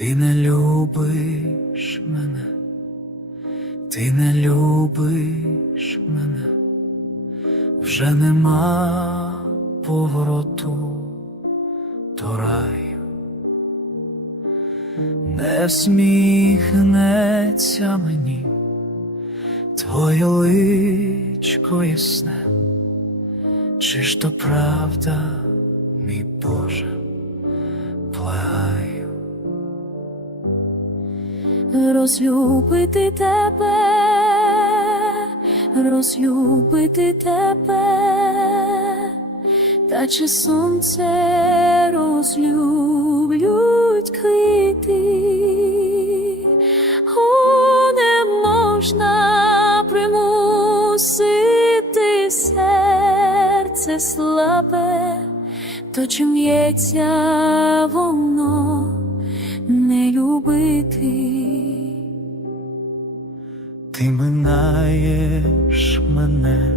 Ти не любиш мене, ти не любиш мене, вже нема повороту до раю, не всміхнеться мені твоє личко ясне, чи ж то правда, мій Боже, благаю. Розлюбити тебе, розлюбити тебе, та чи сонце розлюблють квіти, О, не можна примусити серце слабе, то чи м'ється воно любити. Ти минаєш мене,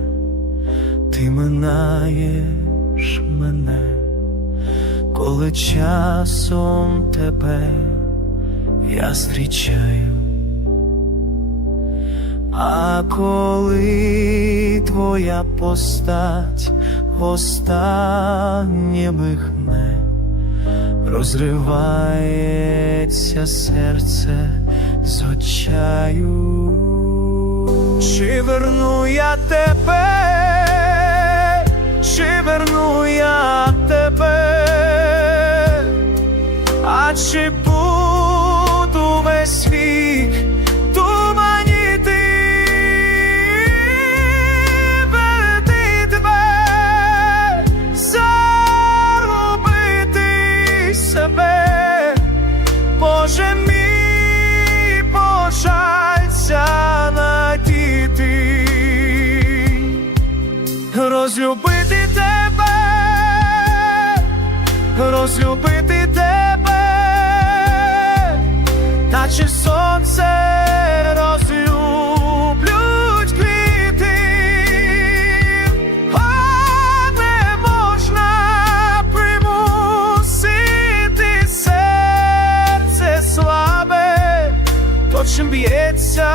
ти минаєш мене, коли часом тебе я зустрічаю, а коли твоя постать останнє мигне, розривається серце з очаю. Чи верну я тебе, чи верну я тебе, а чи буду весь вік розлюбити тебе, та чи сонце розлюблють квіти, а не можна примусити серце слабе, то чим б'ється